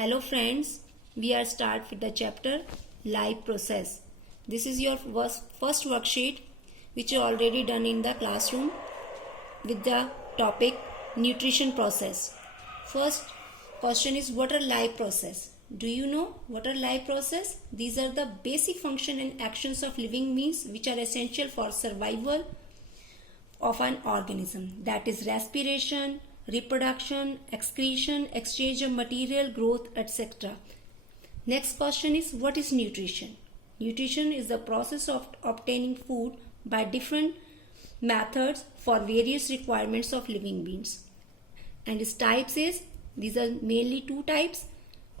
Hello friends, we are start with the chapter life process. This is your first worksheet which you already done in the classroom with the topic nutrition process. First question is what are life process? Do you know what are life process? These are the basic function and actions of living beings which are essential for survival of an organism, that is respiration, reproduction, excretion, exchange of material, growth, etc. Next question is what is nutrition? Nutrition is the process of obtaining food by different methods for various requirements of living beings. And its types is, these are mainly two types,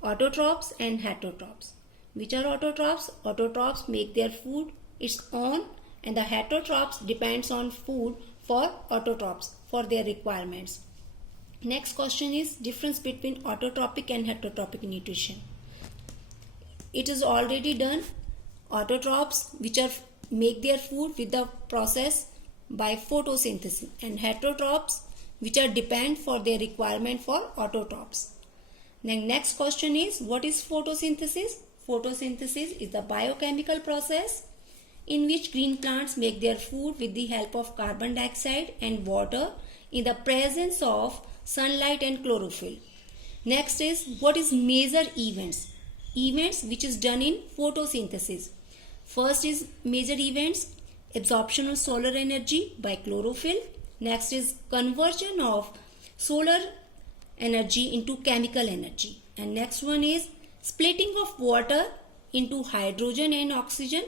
autotrophs and heterotrophs. Which are autotrophs? Autotrophs make their food its own, and the heterotrophs depends on food for autotrophs for their requirements. Next question is difference between autotrophic and heterotrophic nutrition. It is already done. Autotrophs which are make their food with the process by photosynthesis, and heterotrophs which are depend for their requirement for autotrophs. Then next question is what is photosynthesis? Photosynthesis is the biochemical process in which green plants make their food with the help of carbon dioxide and water in the presence of sunlight and chlorophyll. Next is what is major events? Events which is done in photosynthesis. First is major events, absorption of solar energy by chlorophyll. Next is conversion of solar energy into chemical energy. And next one is splitting of water into hydrogen and oxygen.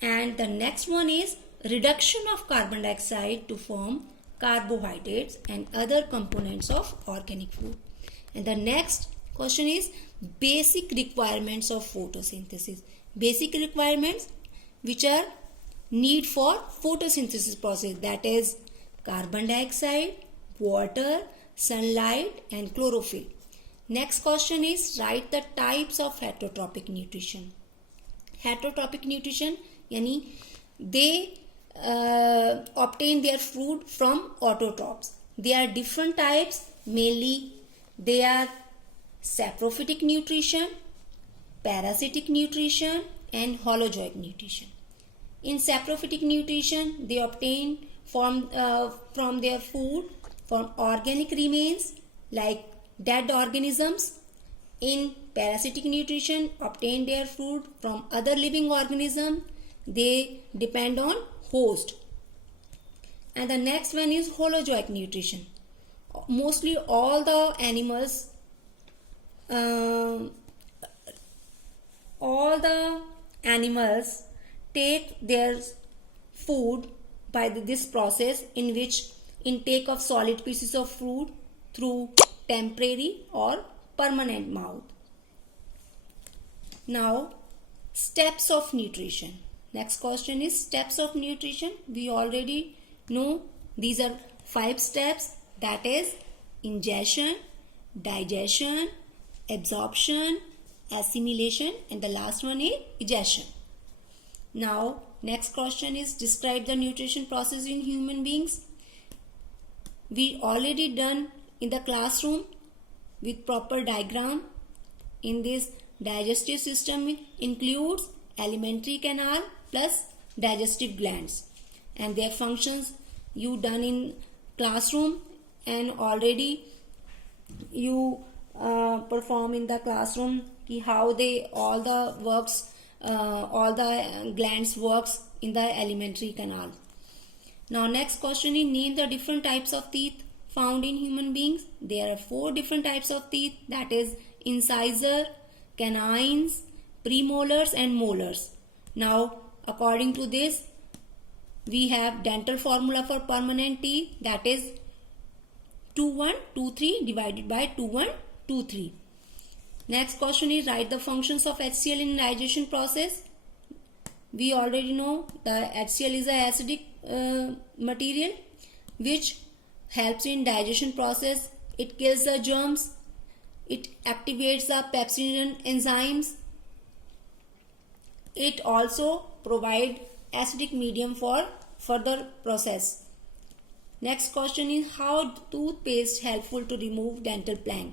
And the next one is reduction of carbon dioxide to form carbohydrates and other components of organic food. And the next question is basic requirements of photosynthesis. Basic requirements which are need for photosynthesis process, that is carbon dioxide, water, sunlight and chlorophyll. Next question is write the types of heterotrophic nutrition. Heterotrophic nutrition yani they obtain their food from autotrophs. There are different types, mainly they are saprophytic nutrition, parasitic nutrition and holozoic nutrition. In saprophytic nutrition they obtain from their food from organic remains like dead organisms. In parasitic nutrition obtain their food from other living organisms. They depend on host. And the next one is holozoic nutrition. Mostly all the animals take their food by this process in which intake of solid pieces of food through temporary or permanent mouth. Now steps of nutrition. Next question is steps of nutrition. We already know these are 5 steps, that is ingestion, digestion, absorption, assimilation and the last one is egestion. Now next question is describe the nutrition process in human beings. We already done in the classroom with proper diagram. In this digestive system includes alimentary canal plus digestive glands, and their functions you done in classroom and already you perform in the classroom how they all the glands works in the alimentary canal. Now next question is name the different types of teeth found in human beings. There are 4 different types of teeth, that is incisor, canines, premolars and molars. Now according to this we have dental formula for permanent teeth, that is 2123 divided by 2123. Next question is write the functions of HCl in digestion process. We already know the HCl is a acidic material which helps in digestion process. It kills the germs, it activates the pepsinogen enzymes. It also provides acidic medium for further process. Next question is how toothpaste helpful to remove dental plaque.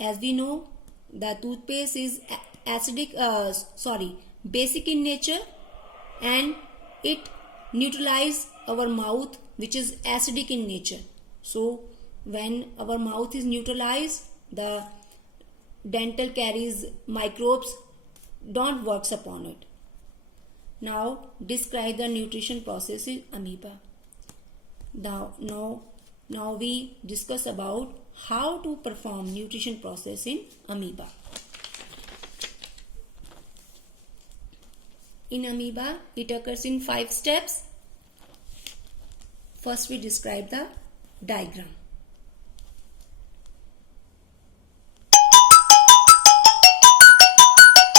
as we know, the toothpaste is basic in nature, and it neutralizes our mouth, which is acidic in nature. So when our mouth is neutralized, the dental caries microbes don't works upon it. Now describe the nutrition process in amoeba. Now we discuss about how to perform nutrition process in amoeba. In amoeba, it occurs in 5 steps. First, we describe the diagram.